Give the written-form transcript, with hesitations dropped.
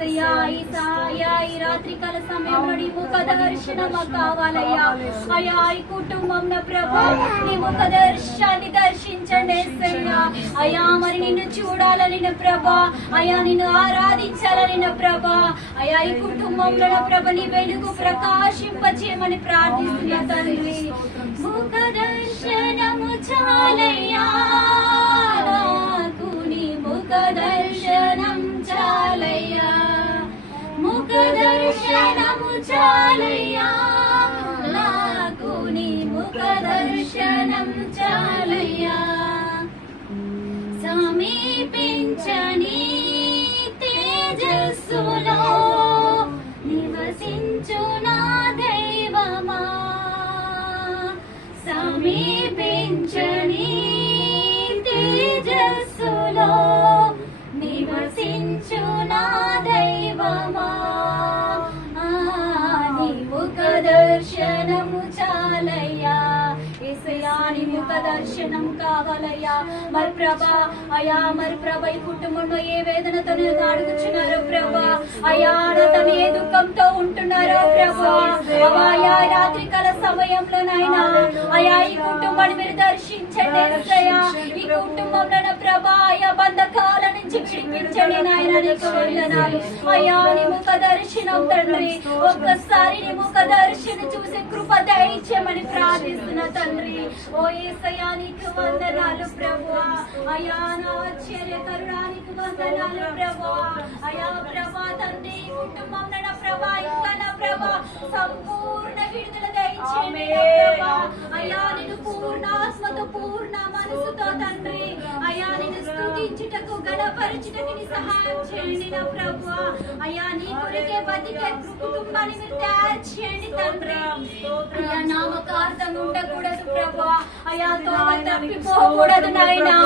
ఈ రాత్రికాల సమయంలో నీ ముఖ దర్శనం కావాలయ్యా. అయ్యా ఈ కుటుంబం ప్రభా నీ ముఖ దర్శనాన్ని దర్శించండి ఏసయ్యా. అయ్యా మరి నిన్ను చూడాలని ప్రభా, అయ్యా నిన్ను ఆరాధించాలని ప్రభా, అయ్యా ఈ కుటుంబంలో ప్రభ నీ వెలుగు ప్రకాశింపచేయమని ప్రార్థిస్తున్నా తండ్రి. ముఖ దర్శనము చాలయ్యా, నాకు నీ ముఖ దర్శనం చాలయ్యా, ముఖ దర్శనము చాలయ్యా, నాకు నీ ముఖ దర్శనం చాలయ్యా. సమీపించని తేజస్సులో నివసించు నా దైవమా, సమీపించని తేజస్సులో నివసించు నా దైవమా, నీ ముఖ దర్శనము చాలయ్యా. యేసయ్యా నీ ముఖ దర్శనం కావాలయ్యా. మరి ప్రభా అయ్యా మరి ప్రభ ఈ కుటుంబంలో ఏ వేదనతో అడుగుచున్నారో ప్రభా, అయ్యా తను ఏ దుఃఖంతో ఉంటున్నారో ప్రభా, అయ్యా రాత్రికాల సమయంలోనైనా అయ్యా ఈ కుటుంబాన్ని మీరు దర్శించండి యేసయ్యా. ఈ కుటుంబంలో ప్రభా అయ్యా బంధకాల నుంచి విడిపించండి నాయన. నీకు వందనాలు అయ్యా. నీ ముఖ దర్శనం తండ్రి, ఒక్కసారి నీ ముఖ దర్శనం చూసి కృప దయచేయమని ప్రార్థిస్తున్నా తండ్రి. ఓ యేసయ్యా నీకు వందనాలు ప్రభువా. అయ్యా నా ఆశ్చర్య కరుణానికి వందనాలు ప్రభువా. అయ్యా ప్రభా తండ్రి కుటుంబం నా ప్రభా ఇంకా నా ప్రభా సంపూర్ణ విడుదల దయచేయండి ప్రభా. అయ్యా నేను పూర్ణ ఆత్మతో పూర్ణ మనసుతో తండ్రి అయ్యా నేను స్తుతించుటకు గణపరచుటకు నీ సహాయం చేయండి నా ప్రభువా. అయ్యా నీ కొరకే బతికే కుటుంబాన్ని మీరు తయారు చేయండి తండ్రి. అయ్యా నామకార్థం ఉండకూడదు ప్రభువా, అయ్యా తప్పిపోకూడదు నాయనా.